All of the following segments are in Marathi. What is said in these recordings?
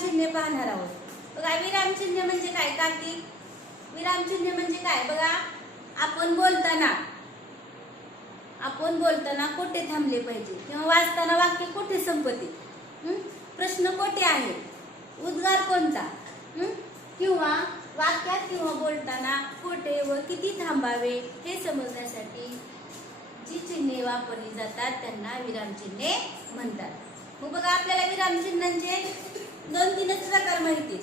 विरामचिन्हे पाहणार आहोत. बघा विरामचिन्ह म्हणजे काय कार्तिक? विरामचिन्ह म्हणजे काय? बघा आपण बोलताना आपण बोलताना कोठे थांबले पाहिजे? किंवा वाचताना वाक्य कोठे संपते? प्रश्न कोठे आहे उद्गार कोणता? किंवा वाक्यात किंवा बोलताना कोठे व किती थांबावे? हे समजण्यासाठी जी चिन्हे वापरली जातात त्यांना विरामचिन्हे म्हणतात. मग बघा आपल्याला विरामचिन्हांचे दोन तीनच प्रकार माहिती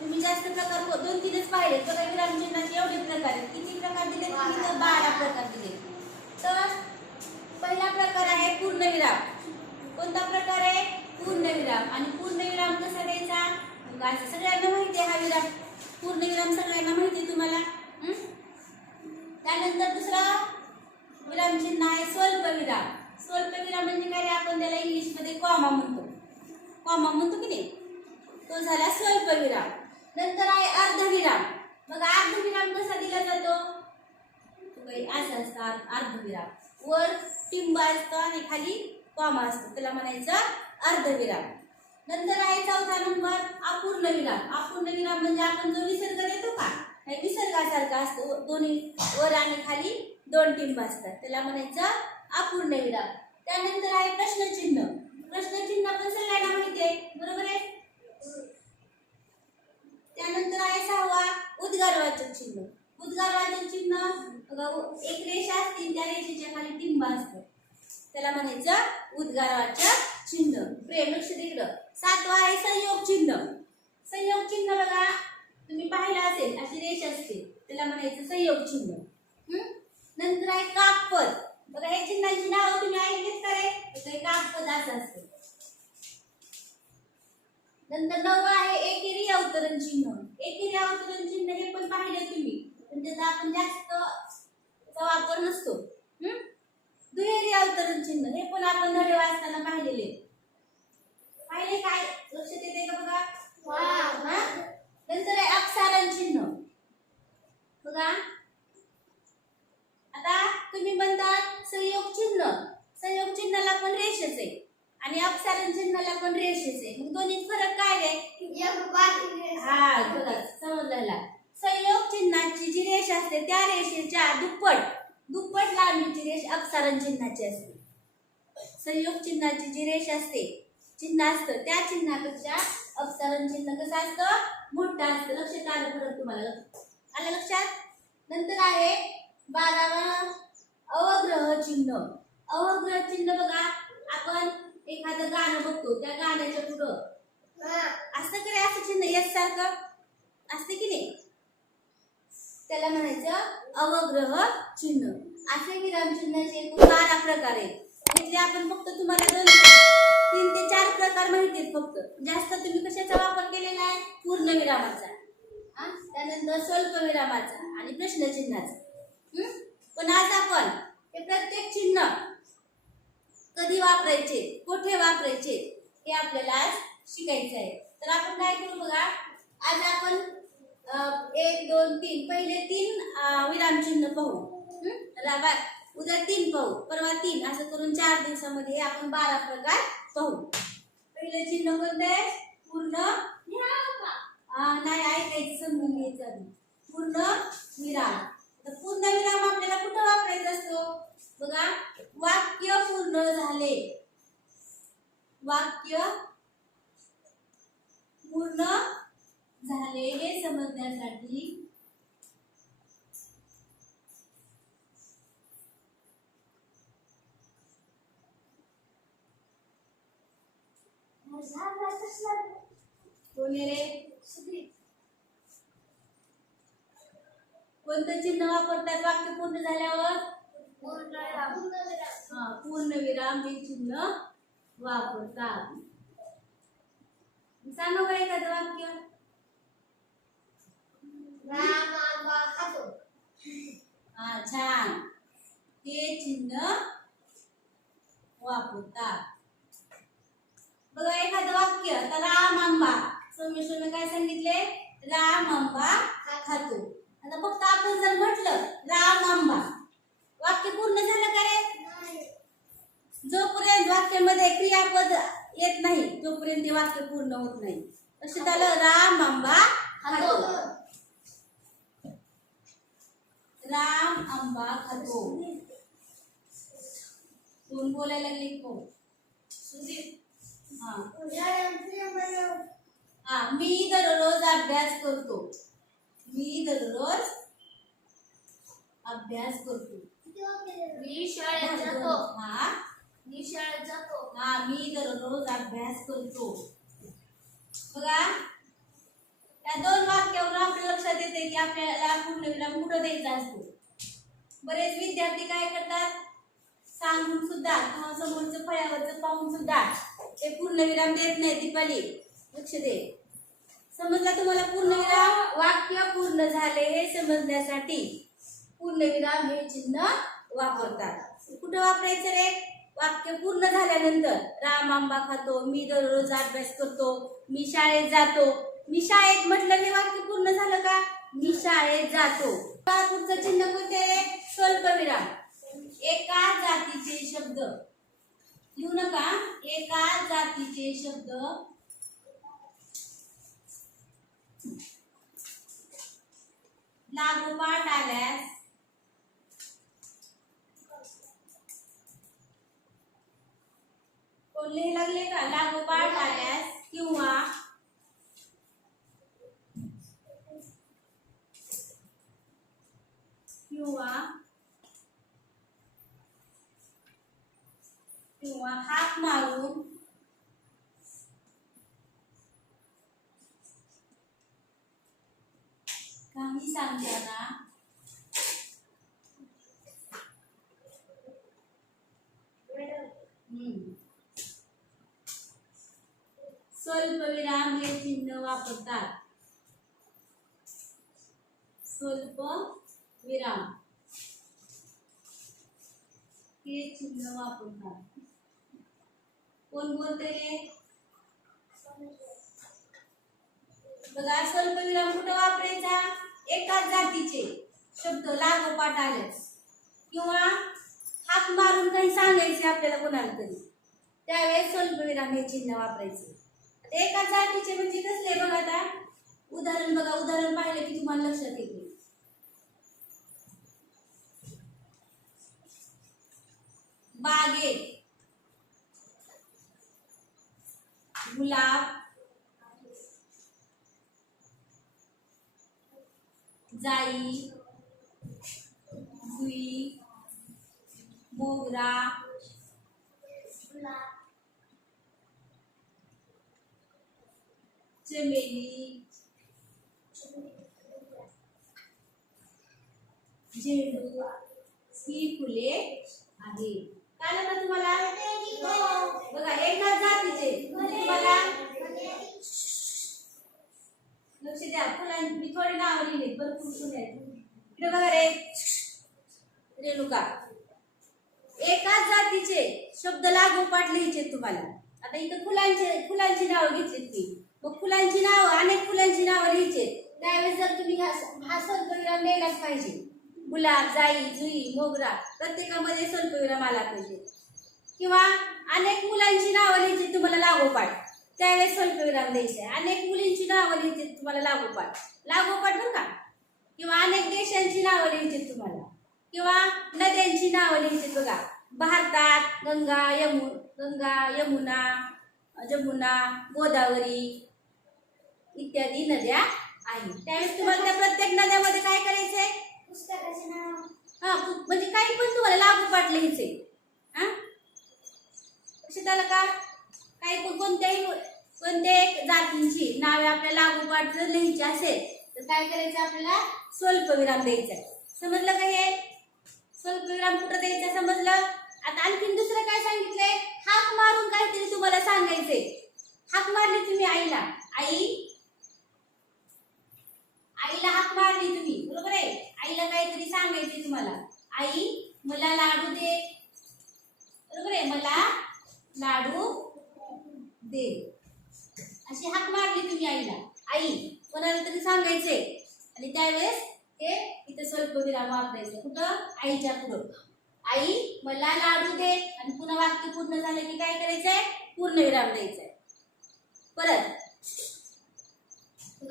तुम्ही जास्त प्रकार दोन तीनच पाहिले बघा विरामचिन्हाचे एवढे प्रकार आहेत. किती प्रकार दिले तिथं बारा प्रकार दिले तर पहिला प्रकार आहे पूर्णविराम कोणता प्रकार आहे? पूर्णविराम आणि पूर्णविराम कसा द्यायचा? सगळ्यांना माहिती आहे हा विराम. पूर्णविराम सगळ्यांना माहिती आहे तुम्हाला? त्यानंतर दुसरा विरामचिन्ह आहे स्वल्पविराम स्वल्पविराम म्हणजे काय रे? आपण त्याला इंग्लिशमध्ये कॉमा म्हणतो. कॉमा म्हणतो की नाही? तो झाला स्वल्पविराम. नंतर आहे अर्धविराम. मग अर्धविराम कसा दिला जातो? असा काही असं असतं अर्धविराम. वर टिंब असतो आणि खाली कॉमा असतो. त्याला म्हणायचं अर्धविराम. नंतर आहे चौथा नंबर अपूर्ण विराम अपूर्ण विराम म्हणजे आपण जो विसर्ग देतो का? हे विसर्गासारखा असतो. दोन्ही वर आणि खाली दोन टिंब असतात. त्याला म्हणायचं अपूर्ण विराम त्यानंतर आहे प्रश्नचिन्ह. प्रश्नचिन्ह पण सगळ्यांना माहिती आहे बरोबर आहे? त्यानंतर आहे सहावा उद्गारवाचक चिन्ह. उद्गारवाचक चिन्ह एक रेषा असते त्या रेषेच्या खाली टिंब असतं. त्याला म्हणायचं उद्गारवाचक चिन्ह. प्रेम लक्ष तिकडं सातवा आहे संयोग चिन्ह. संयोग चिन्ह बघा तुम्ही पाहिलं असेल अशी रेष असते. त्याला म्हणायचं संयोग चिन्ह. नंतर आहे काकपद. बघा हे चिन्हांची नावं तुम्ही ऐकलीत का तर असं असते. नंतर नवं आहे एकेरी अवतरण चिन्ह. एकेरी अवतरण चिन्ह हे पण पाहिले तुम्ही. पण त्याचा आपण जास्त वापर नसतो. दुहेरी अवतरण चिन्ह हे पण आपण धडे वाचताना पाहिलेले. पाहिले काय? लक्षात येते का बघा? हा? नंतर आहे अपसारण चिन्ह. बघा. म्हणतात संयोग चिन्ह. संयोग चिन्हाला पण रेषच आहे. आणि अपसारण चिन्हाला पण रेषच आहे. मग दोन्हीत फरक काय आहे? हा समजला संयोग चिन्हाची जी रेष असते त्या रेषेच्या दुप्पट दुप्पट लांबीची रेष अपसारण चिन्हाची असते. संयोग चिन्हाची जी रेष असते चिन्ह असतं त्या चिन्हापेक्षा अपसारण चिन्ह कसं असतं? मोठं असतं. लक्षात आलं परत तुम्हाला. आलं लक्षात? नंतर आहे बारावा अवग्रह चिन्ह अवग्रह चिन्ह बघा आपण एखादं गाणं बघतो त्या गाण्याच्या पुढं. असतं की नाही असं चिन्ह? येत सारखं? असते की नाही? त्याला म्हणायचं अवग्रह चिन्ह असे विराम चिन्हाचे एकूण बारा प्रकार आहेत. म्हणजे आपण फक्त तुम्हाला दोन तीन ते चार प्रकार माहिती आहेत फक्त. जास्त तुम्ही कशाचा वापर केलेला आहे? पूर्ण विरामाचा? त्यानंतर स्वल्प विरामाचा आणि प्रश्नचिन्हाचा? पण आज आपण हे प्रत्येक चिन्ह कधी वापरायचे कुठे वापरायचे हे आपल्याला आज शिकायचं आहे. तर आपण काय करू बघा? आज आपण एक दोन तीन पहिले तीन विरामचिन्ह पाहू. राबा उद्या तीन पाहू परवा तीन असं करून चार दिवसामध्ये आपण बारा प्रकार पाहू. पहिलं चिन्ह कोणतं? आहे पूर्ण हा, नाही ऐकायचं समजून घ्यायचं आधी. पूर्ण विराम तर पूर्ण विराम आपल्याला कुठं वापरायचा असतो बघा वाक्य पूर्ण झाले वाक्य पूर्ण झाले हे समजण्यासाठी कोण आहे रे कोणतं चिन्ह वापरतात? वाक्य पूर्ण झाल्यावर? पूर्ण विराम हे चिन्ह वापरतात. सांगा बरं एखादं वाक्य? हा छान. हे चिन्ह वापरतात. वाक्य आता राम आंबा. सोमेश्वरने काय सांगितले? राम आंबा खातो. आता फक्त आपण जर म्हटलं राम आंबा वाक्य पूर्ण झालं का रे? जोपर्यंत वाक्यामध्ये क्रियापद येत नाही तोपर्यंत ते वाक्य पूर्ण होत नाही. लक्षात आलं राम आंबा खातो. राम आंबा खातो. कोण बोलायला लागले? कोण? हा हा मी दररोज अभ्यास करतो. मी दररोज अभ्यास करतो. मी शाळेत जातो. हा? मी शाळेत जातो. हा मी दररोज अभ्यास करतो. बघा या दोन वाक्यावरून आपल्या लक्षात येते की आपल्याला पूर्णविराम कुठं द्यायचा असतो. बरेच विद्यार्थी काय करतात? सांगून सुद्धा किंवा समोरचं फळ्यावरचं पाहून सुद्धा ते पूर्णविराम देत नाही दीपाली. लक्ष दे. समजला तुम्हाला पूर्णविराम वाक्य पूर्ण झाले हे समजण्यासाठी पूर्णविराम हे चिन्ह वापरतात. कुठं वापरायचं रे? वाक्य पूर्ण झाल्यानंतर राम आंबा खातो मी दररोज अभ्यास करतो मी शाळेत जातो. मी शाळेत म्हटलं हे वाक्य पूर्ण झालं का? मी शाळेत जातो. पुढचं चिन्ह कोणते आहे? स्वल्पविराम एका जातीचे शब्द. लिहू नका. एका जातीचे शब्द. लागोपाठ आल्यास बोलले लागले का? लागोपाठ आल्यास किंवा किंवा हम्म. स्वल्पविराम हे चिन्ह वापरतात स्वल्प विराम हे चिन्ह वापरतात कोण बोलते रे बघा स्वल्पविराम कुठं वापरायचा एकाच जातीचे. शब्द लागोपाठ आल्यास किंवा हाक मारून काही सांगायचे आपल्याला कोणाला तरी. त्यावेळेस स्वल्पविराम हे चिन्ह वापरायचे. एकाच जातीचे म्हणजे कसले बघा आता? उदाहरण बघा. उदाहरण पाहिलं की तुम्हाला लक्षात येते बागे. गुलाब. जाई जुई मोगरा चमेली झेंडू ही फुले आहेत. काय म्हणतात तुम्हाला? बघा एकाच जातीचे. तुम्हाला? लक्ष द्या. फुलां मी थोडी नावं लिहिली भरपूर फुले इकडे बघा रे. रेणुका एकाच जातीचे शब्द लागोपाठ लिहायचे तुम्हाला. आता इथं फुलांचे फुलांची नावं घेतलीत मी. मग फुलांची नावं अनेक फुलांची नावं लिहायचे त्यावेळेस जर तुम्ही हा हा स्वल्पविराम द्यायलाच पाहिजे. गुलाब जाई जुई मोगरा प्रत्येकामध्ये स्वल्पविराम आला पाहिजे. किंवा अनेक मुलांची नावं लिहायची तुम्हाला लागोपाठ त्यावेळेस स्वल्पविराम द्यायचे. अनेक मुलींची नावं लिहायची तुम्हाला लागोपाठ. लागोपाठ बरं का? किंवा अनेक देशांची नावं लिहायची तुम्हाला. किंवा नद्यांची नावं लिहायची बघा. भारतात गंगा यमु गंगा यमुना जमुना गोदावरी इत्यादी नद्या आहेत. त्यावेळेस तुम्हाला त्या प्रत्येक नद्यामध्ये काय करायचंय? पुस्तकाचे नाव. हा म्हणजे काही पण तुम्हाला लागोपाठ लिहायचे हा? लक्षात आलं का काही पण कोणत्याही कोणत्या एक जातींची नावे आपल्याला लागोपाठ जर लिहायची असेल तर काय करायचं आपल्याला? स्वल्पविराम द्यायचा समजलं का हे? स्वल्पविराम कुठं द्यायचं समजलं? आता आणखीन दुसरं काय सांगितलंय? हाक मारून काहीतरी तुम्हाला सांगायचंय. हाक मारली तुम्ही आईला. आई? आईला हाक मारली तुम्ही बरोबर आहे? आईला काहीतरी सांगायचे तुम्हाला. आई मला लाडू दे. बरोबर आहे? मला लाडू दे. अशी हाक मारली तुम्ही आईला. आई कोणाला तरी सांगायचे आणि त्यावेळेस हे इथं स्वल्पविराम वापरायचं कुठं? आईच्या पुढं. आई मला लाडू दे. आणि पुन्हा वाक्य पूर्ण झालं की काय करायचंय? पूर्णविराम द्यायचा आहे परत.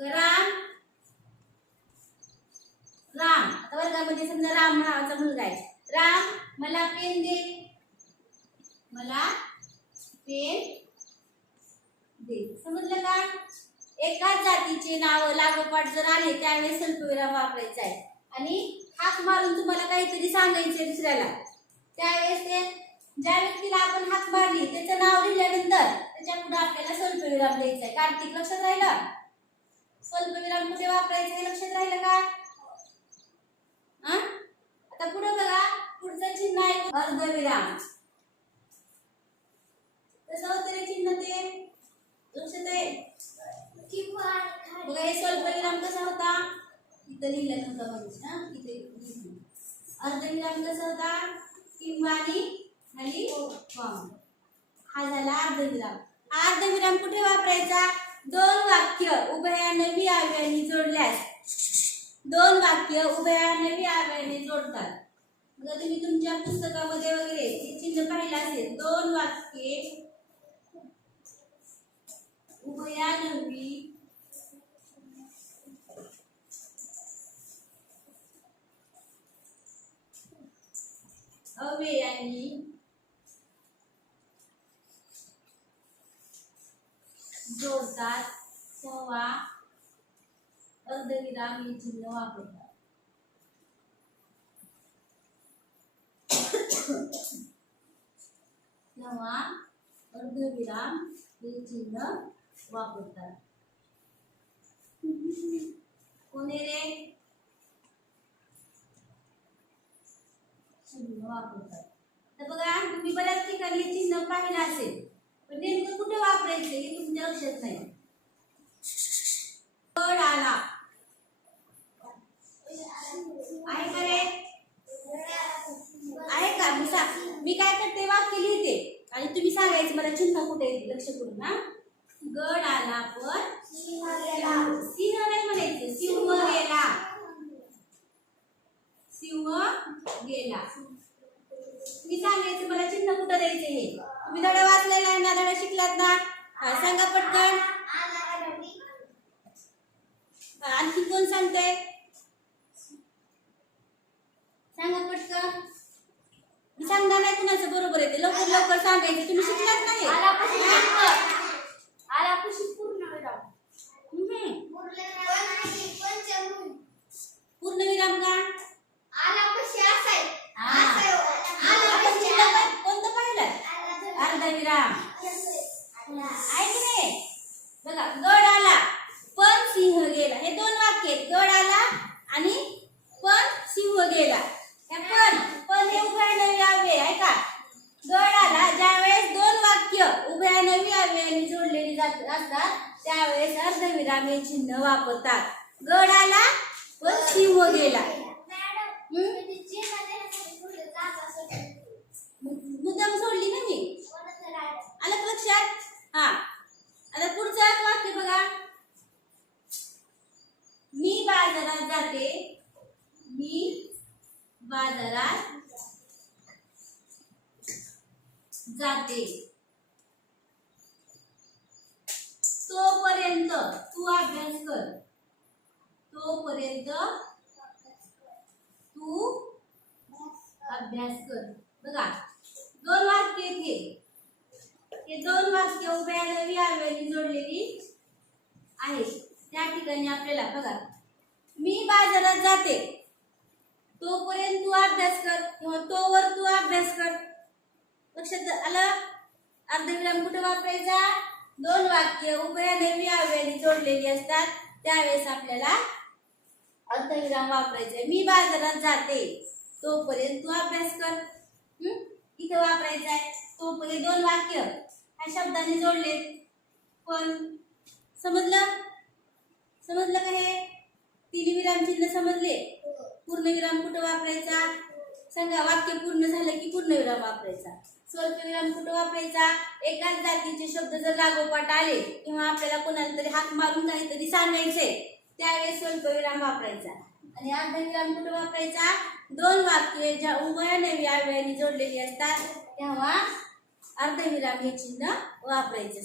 राम. राम. आता वर्गामध्ये समजा राम नावाचा मुलगा आहे. राम मला पेन दे. मला पेन समजलं का एकाच जातीचे नाव लागोपाठ जर आले त्यावेळेस स्वल्पविराम वापरायचा आहे आणि हाक मारून तुम्हाला काहीतरी सांगायचे दुसऱ्याला. त्यावेळेस ते ज्या व्यक्तीला आपण हाक मारली त्याचं नाव लिहिल्यानंतर त्याच्या पुढे आपल्याला स्वल्पविराम द्यायचा आहे कार्तिक लक्षात राहिलं? स्वल्पविराम कुठे वापरायचं हे लक्षात राहिलं का? हा? आता पुढे बघा. पुढचं चिन्ह आहे अर्धविराम. तसं तरी चिन्ह ते? लक्षात आहे किंवा बघा हे स्वल्पविराम कसा होता. इथं लिहिलं नव्हतं बघितलं हा? इथे लिहिलं. अर्धविराम कसा होता. किंवा आणि खाली हा झाला अर्धविराम. हा अर्धविराम कुठे वापरायचा? दोन वाक्य उभया उभयानवी आव्याने जोडल्यास. दोन वाक्य उभया उभयानवी आव्याने जोडतात. बघा तुम्ही तुमच्या पुस्तकामध्ये वगैरे हे चिन्ह पाहिलं असेल दोन वाक्ये उभयानवी अव्ययानी जोडतात तेव्हा अर्धविराम हे चिन्ह वापरतात नवा अर्धविराम हे चिन्ह वापरतात. कोणी रे? चिन्ह वापरतात. तर बघा तुम्ही बऱ्याच ठिकाणी चिन्ह पाहिलं असेल पण नेमकं कुठे वापरायचं हे तुमच्या लक्षात नाही. कड आला. आहे का रे? आहे का? मी काय करते वाक्य लिहिते. आणि तुम्ही सांगायचं मला चिन्ह कुठे लक्ष करून ना गड आला पण सिंह नाही म्हणायचं सिंह गेला सिंह गेला मी सांगायचं मला चिन्ह कुठं द्यायचं हे? तुम्ही धडा वाचलेला आहे ना धडा शिकलात ना? हा, सांगा पटकन. आणखी कोण सांगते सांगा पटकन. मी सांगणार नाही कुणाचं बरोबर आहे ते. लवकर लवकर सांगायचं. तुम्ही शिकला नाही आलापाशी पूर्ण आलापाशी पूर्ण विराम हम्म. पंचमूल पूर्णविराम का आलापाशी असाय हा. असाय आपण आलापाशी चिन्ह पण कोणतं पाहिलं अर्धविराम आहे की नाही बघा गड आला पण सिंह गेला हे दोन वाक्य आहेत गड आला आणि पण सिंह गेला. पण पण हे उभ्या नवी आहे का? गडाला ज्यावेळेस दोन वाक्य उभयानवी अव्ययाने जोडलेली जात असतात त्यावेळेस अर्धविराम हे चिन्ह वापरतात. गड आला पण सिंह गेला. मुद्दाम सोडली ना मी? आलं लक्षात? हा. आता पुढचं एक वाक्य बघा. मी बाजारात जाते बाजारात जाते. तोपर्यंत तू अभ्यास कर. तोपर्यंत तू अभ्यास कर. बघा दोन वाक्य घे हे दोन वाक्य उभ्यानवी आव्याने जोडलेली आहे त्या ठिकाणी आपल्याला बघा मी बाजारात जाते. तोपर्यंत तू अभ्यास कर. किंवा तोवर तू अभ्यास कर. लक्षात आलं? अर्धविराम कुठे वापरायचा? दोन वाक्य उभयानवी आव्याने जोडलेली असतात. त्यावेळेस आपल्याला अर्धविराम वापरायचा आहे. मी बाजारात जाते. तोपर्यंत तू अभ्यास कर. इथं वापरायचा आहे. तोपर्यंत दोन वाक्य. ह्या शब्दाने जोडले पण समजलं समजलं का हे तिन्ही विराम चिन्ह समजले विराम कुठं वापरायचा? सांगा वाक्य पूर्ण झालं की पूर्णविराम वापरायचा? स्वल्पविराम कुठं वापरायचा? एकाच जातीचे शब्द जर लागोपाठ आले किंवा आपल्याला कोणाला तरी हाक मारून काहीतरी सांगायचे त्यावेळेस स्वल्पविराम वापरायचा. आणि अर्धविराम कुठं वापरायचा? दोन वाक्य ज्या उभयानवी आव्याने जोडलेली असतात तेव्हा अर्धविराम हे चिन्ह वापरायचे.